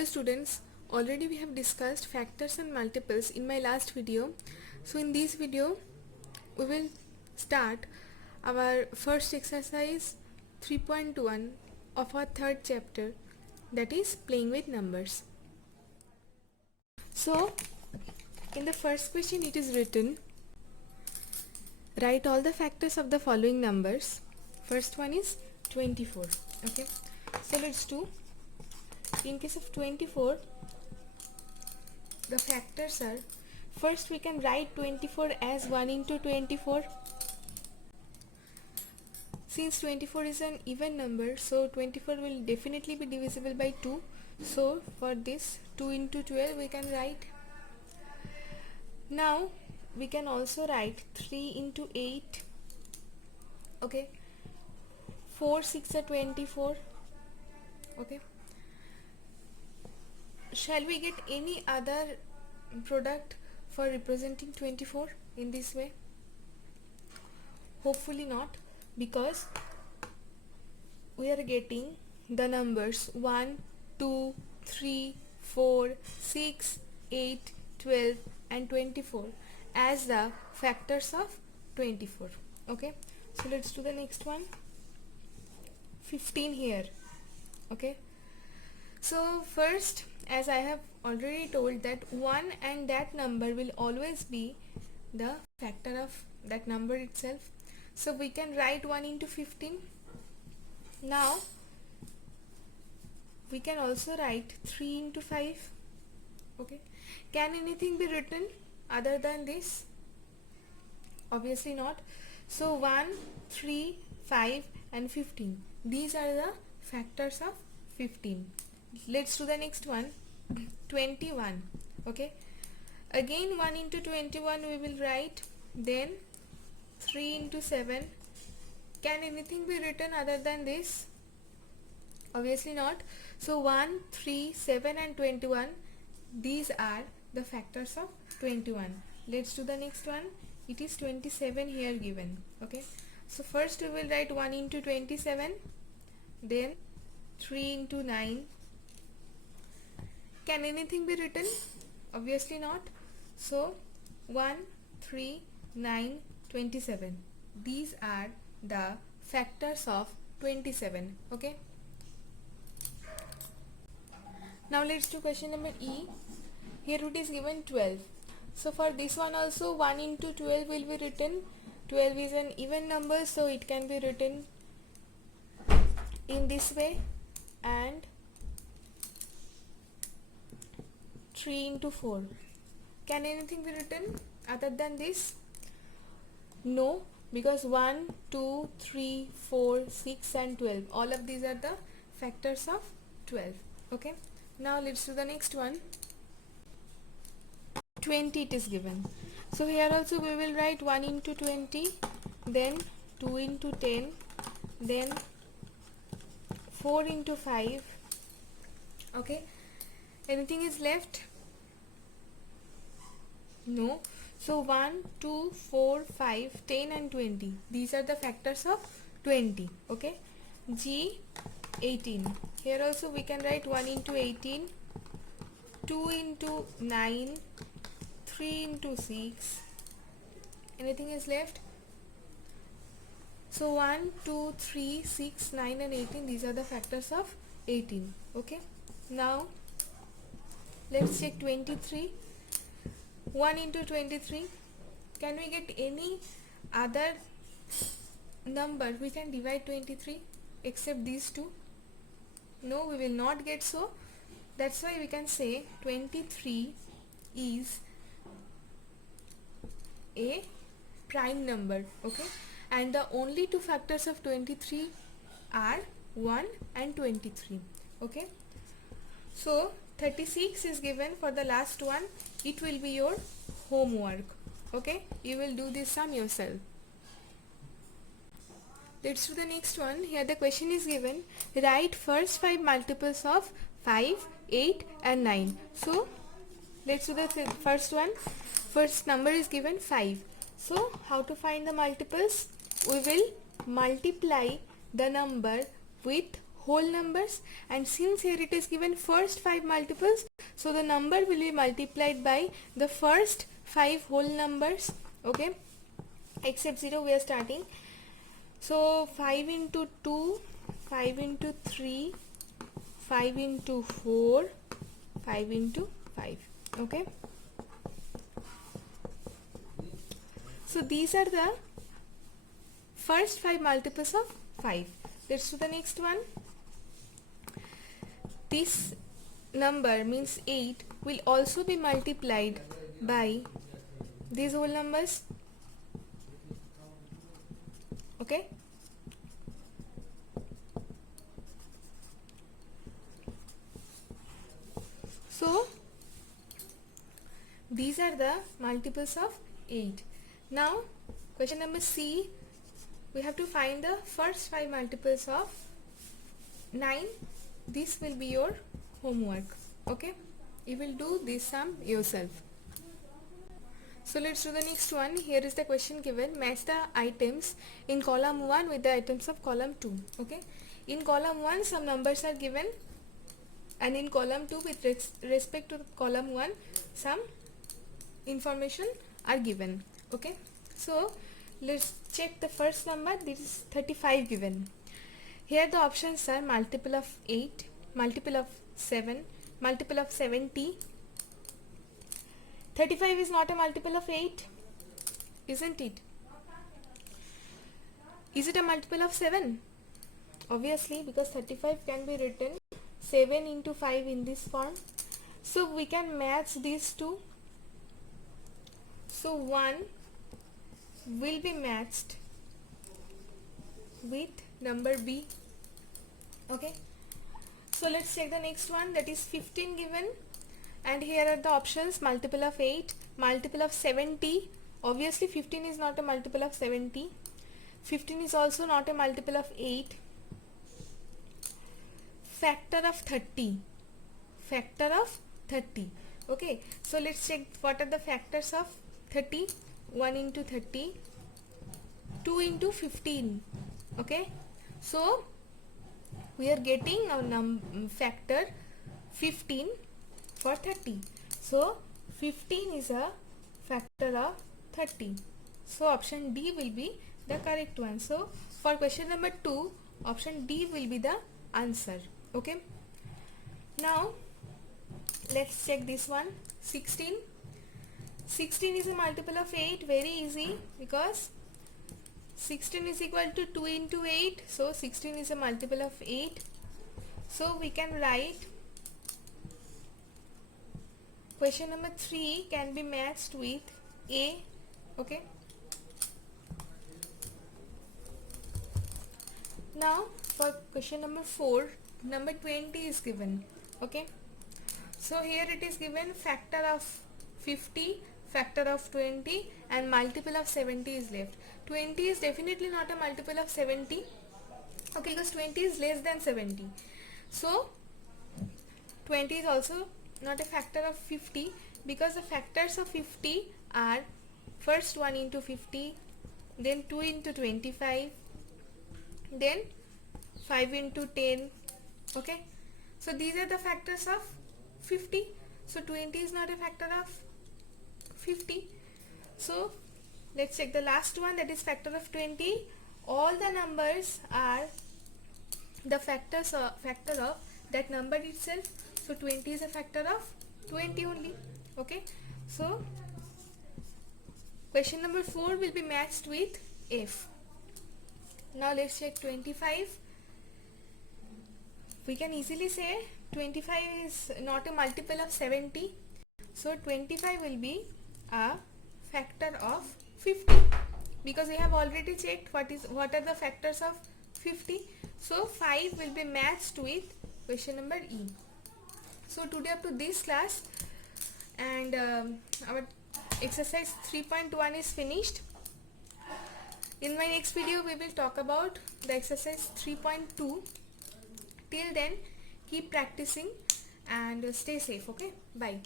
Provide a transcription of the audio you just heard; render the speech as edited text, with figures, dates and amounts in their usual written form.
Hello students, already we have discussed factors and multiples in my last video. So in this video we will start our first exercise 3.1 of our third chapter, that is playing with numbers. So in the first question it is written, write all the factors of the following numbers. First one is 24. Okay, so let's do. In case of 24, the factors are, first we can write 24 as 1 into 24. Since 24 is an even number, so 24 will definitely be divisible by 2. So for this 2 into 12 we can write. Now we can also write 3 into 8. Okay, 4 6 are 24. Okay, shall we get any other product for representing 24 in this way? Hopefully not, because we are getting the numbers 1, 2, 3, 4, 6, 8, 12 and 24 as the factors of 24. Okay, so let's do the next one. 15 here. Okay, so first, as I have already told, that 1 and that number will always be the factor of that number itself. So we can write 1 into 15. Now we can also write 3 into 5. Okay, can anything be written other than this? Obviously not. So 1, 3, 5 and 15, these are the factors of 15. Let's do the next one. 21. Okay, again 1 into 21 we will write, then 3 into 7. Can anything be written other than this? Obviously not. So 1, 3, 7 and 21, these are the factors of 21. Let's do the next one. It is 27 here given. Okay, so first we will write 1 into 27, then 3 into 9. Can anything be written? Obviously not. So 1, 3, 9, 27, these are the factors of 27. Okay, now let's do question number E. Here it is given 12. So for this one also 1 into 12 will be written. 12 is an even number, so it can be written in this way, and 3 into 4. Can anything be written other than this? No, because 1, 2, 3, 4, 6 and 12, all of these are the factors of 12. Okay, now let's do the next one. 20 it is given. So here also we will write 1 into 20, then 2 into 10, then 4 into 5. Okay, anything is left? No. So 1, 2, 4, 5, 10 and 20, these are the factors of 20. Okay, G 18. Here also we can write 1 into 18, 2 into 9, 3 into 6. Anything is left? So 1, 2, 3, 6, 9 and 18, these are the factors of 18. Okay, now let's check 23. 1 into 23. Can we get any other number we can divide 23 except these two? No, we will not get. So that's why we can say 23 is a prime number. Okay, and the only two factors of 23 are 1 and 23. Okay, so 36 is given for the last one. It will be your homework. Okay, you will do this sum yourself. Let's do the next one. Here the question is given, write first 5 multiples of 5, 8 and 9. So let's do the first one. First number is given 5. So how to find the multiples? We will multiply the number with whole numbers, and since here it is given first 5 multiples, so the number will be multiplied by the first 5 whole numbers. Okay, except 0 we are starting. So 5 into 2, 5 into 3, 5 into 4, 5 into 5. Okay, so these are the first 5 multiples of 5. Let's do the next one. This number means 8 will also be multiplied by these whole numbers. Okay, so these are the multiples of 8. Now question number C, we have to find the first 5 multiples of 9. This will be your homework. Okay, you will do this sum yourself. So let's do the next one. Here is the question given. Match the items in column 1 with the items of column 2. Okay, in column 1 some numbers are given, and in column 2 with respect to column 1 some information are given. Okay, so let's check the first number. This is 35 given. Here the options are multiple of 8, multiple of 7, multiple of 70. 35 is not a multiple of 8, isn't it? Is it a multiple of 7? Obviously, because 35 can be written 7 into 5 in this form. So we can match these two. So 1 will be matched with number B. Okay, so let's check the next one. That is 15 given, and here are the options: multiple of 8, multiple of 70. Obviously 15 is not a multiple of 70. 15 is also not a multiple of 8. Factor of 30. Factor of 30. Okay, so let's check what are the factors of 30. 1 into 30, 2 into 15. Okay, so we are getting a factor 15 for 30. So 15 is a factor of 30. So option D will be the correct one. So for question number 2, option D will be the answer. Okay, now let's check this one. 16. 16 is a multiple of 8. Very easy, because 16 is equal to 2 into 8. So 16 is a multiple of 8. So we can write question number 3 can be matched with A. Okay, now for question number 4, number 20 is given. Okay, so here it is given factor of 50, factor of 20, and multiple of 70 is left. 20 is definitely not a multiple of 70. Okay, because 20 is less than 70. So 20 is also not a factor of 50, because the factors of 50 are first 1 into 50, then 2 into 25, then 5 into 10. Okay, so these are the factors of 50. So 20 is not a factor of 50. So let's check the last one, that is factor of 20. All the numbers are the factor of that number itself. So 20 is a factor of 20 only. Okay, so question number 4 will be matched with F. Now let's check 25. We can easily say 25 is not a multiple of 70. So 25 will be a factor of 50, because we have already checked what are the factors of 50. So 5 will be matched with question number E. So today up to this class, and our exercise 3.1 is finished. In my next video we will talk about the exercise 3.2. Till then, keep practicing and stay safe. Okay, bye.